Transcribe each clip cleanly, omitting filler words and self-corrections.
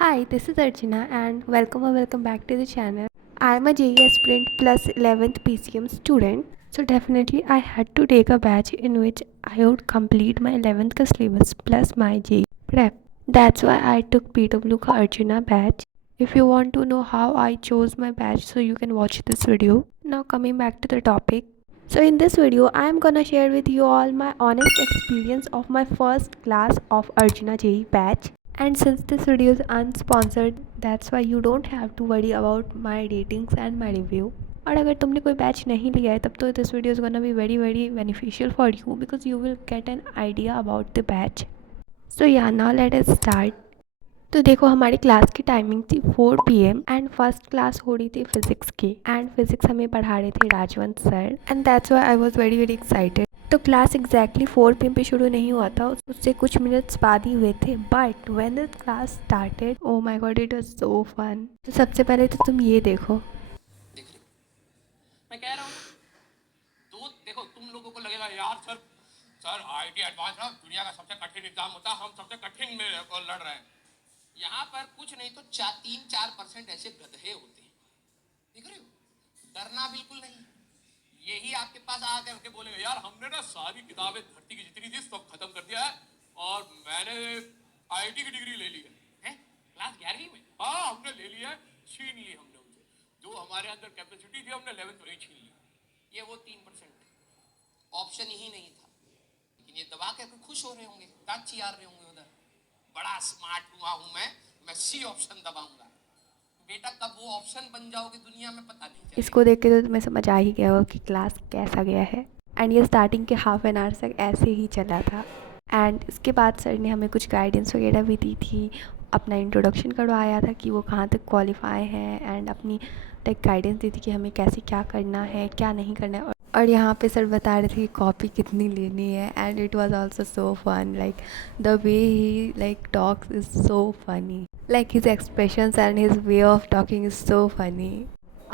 Hi, this is Archana and welcome back to the channel. I am a JEE aspirant plus 11th PCM student. So definitely I had to take a batch in which I would complete my 11th का syllabus plus my JEE prep. That's why I took PW का Archana batch. If you want to know how I chose my batch, so you can watch this video. Now coming back to the topic. So in this video, I am gonna share with you all my honest experience of my first class of Arjuna JEE batch. And since this video is unsponsored, that's why you don't have to worry about my ratings and my review. और अगर तुमने कोई batch नहीं लिया है तब तो this video is gonna be very very beneficial for you because you will get an idea about the batch. So yeah now let us start. तो देखो हमारी क्लास की टाइमिंग थी 4 PM एंड फर्स्ट क्लास हो रही थी physics की and physics हमें पढ़ा रहे थे Rajwant sir and that's why I was very very excited. तो क्लास एग्जैक्टली 4 PM पे शुरू नहीं हुआ था, उससे कुछ मिनट्स बाद ही हुए थे. But when the class started, oh my God, it was so fun. तो सबसे पहले तो तुम ये देखो. मैं कह रहा हूँ तो देखो तुम लोगों को लगेगा यार सर सर आईटी एडवांस ना दुनिया का सबसे कठिन एग्जाम होता है, हम सबसे कठिन में लड़ रहे हैं. यहाँ पर कुछ नहीं तो 3-4% ऐसे गधे होते हैं, देख रहे हो. डरना बिल्कुल नहीं. यही आपके पास आकर के बोलेगा यार हमने ना सारी किताबें धरती की जितनी थी सब खत्म कर दिया है और मैंने आईटी की डिग्री ले ली है. क्लास 11वीं में हाँ हमने ले ली है, छीन ली हमने उनसे जो हमारे अंदर कैपेसिटी थी, हमने 11th में छीन ली. ये वो 3% ऑप्शन ही नहीं था. लेकिन ये दबा के खुश हो रहे होंगे, दांत चियार रहे होंगे उधर. बड़ा स्मार्ट हुआ हूं मैं सी ऑप्शन दबाऊंगा. बेटा कब वो ऑप्शन बन जाओगे दुनिया में पता नहीं चलेगा. इसको देख के तो तुम्हें समझ आ ही गया होगा कि क्लास कैसा गया है. एंड ये स्टार्टिंग के हाफ एन आवर तक ऐसे ही चला था. एंड इसके बाद सर ने हमें कुछ गाइडेंस वगैरह भी दी थी, अपना इंट्रोडक्शन करवाया था कि वो कहाँ तक क्वालिफाई हैं एंड अपनी टेक गाइडेंस दी थी कि हमें कैसे क्या करना है क्या नहीं करना है. और यहाँ पे सर बता रहे थे कि कॉपी कितनी लेनी है and it was also so fun. Like the way he like talks is so funny. Like his expressions and his way of talking is so funny.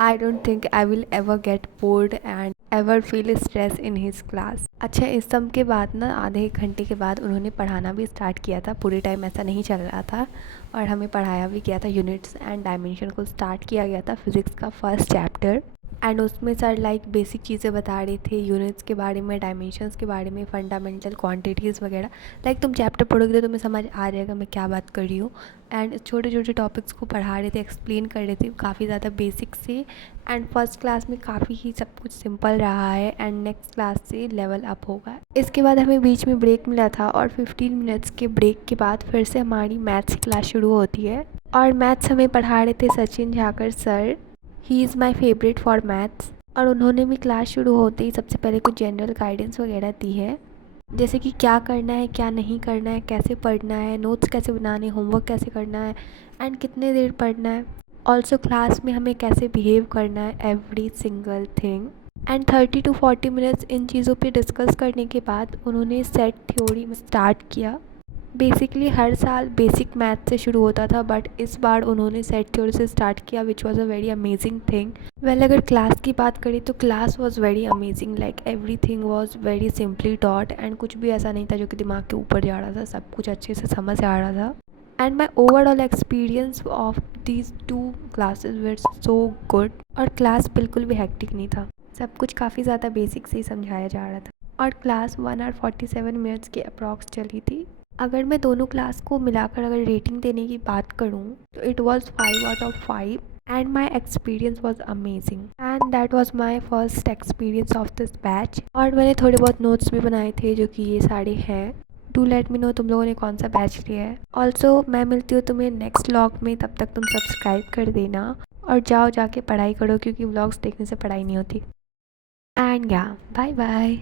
I don't think I will ever get bored and ever feel stress in his class. अच्छा, इस सब के बाद ना आधे एक घंटे के बाद उन्होंने पढ़ाना भी स्टार्ट किया था. पूरे टाइम ऐसा नहीं चल रहा था और हमें पढ़ाया भी किया था. यूनिट्स एंड डायमेंशन को स्टार्ट किया गया था, फिज़िक्स का फर्स्ट चैप्टर. एंड उसमें सर लाइक बेसिक चीज़ें बता रहे थे, यूनिट्स के बारे में, डायमेंशंस के बारे में, फंडामेंटल क्वांटिटीज़ वगैरह. लाइक तुम चैप्टर पढ़ोगे तो तुम्हें समझ आ जाएगा मैं क्या बात कर रही हूँ. एंड छोटे छोटे टॉपिक्स को पढ़ा रहे थे, एक्सप्लेन कर रहे थे काफ़ी ज़्यादा बेसिक से. एंड फर्स्ट क्लास में काफ़ी ही सब कुछ सिंपल रहा है एंड नेक्स्ट क्लास से लेवल अप होगा. इसके बाद हमें बीच में ब्रेक मिला था और 15 मिनट्स के ब्रेक के बाद फिर से हमारी मैथ्स की क्लास शुरू होती है. और मैथ्स हमें पढ़ा रहे थे Sachin Jhakar sir. He is my favourite for maths. और उन्होंने भी क्लास शुरू होते ही सबसे पहले कुछ जनरल गाइडेंस वगैरह दी है, जैसे कि क्या करना है क्या नहीं करना है, कैसे पढ़ना है, नोट्स कैसे बनाने, होमवर्क कैसे करना है एंड कितने देर पढ़ना है. ऑल्सो क्लास में हमें कैसे बिहेव करना है, every single thing. And 30 to 40 minutes in चीज़ों पे डिस्कस करने के बाद उन्होंने सेट थ्योरी में स्टार्ट किया. बेसिकली हर साल बेसिक मैथ से शुरू होता था बट इस बार उन्होंने सेट थ्योरी से स्टार्ट किया which was a very amazing thing. Well अगर क्लास की बात करें तो class was very amazing. Like every thing was very simply taught and कुछ भी ऐसा नहीं था जो कि दिमाग के ऊपर जा रहा था. सब कुछ अच्छे से समझ आ रहा था. And my overall experience of these 2 classes were so good. और क्लास बिल्कुल भी हेक्टिक नहीं था, सब कुछ काफ़ी ज़्यादा बेसिक से ही समझाया जा रहा था. और क्लास 1 hour 47 मिनट्स के अप्रॉक्स चली थी. अगर मैं दोनों क्लास को मिलाकर अगर रेटिंग देने की बात करूँ तो it was 5 out of 5 and my experience was amazing. And that was my first experience of this batch. और मैंने थोड़े बहुत नोट्स भी बनाए थे जो कि ये सारे हैं. डू लेट मी नो तुम लोगों ने कौन सा बैच लिया है. ऑल्सो मैं मिलती हूँ तुम्हें नेक्स्ट व्लॉग में, तब तक तुम सब्सक्राइब कर देना और जाओ जाके पढ़ाई करो क्योंकि व्लॉग्स देखने से पढ़ाई नहीं होती. एंड या बाय बाय.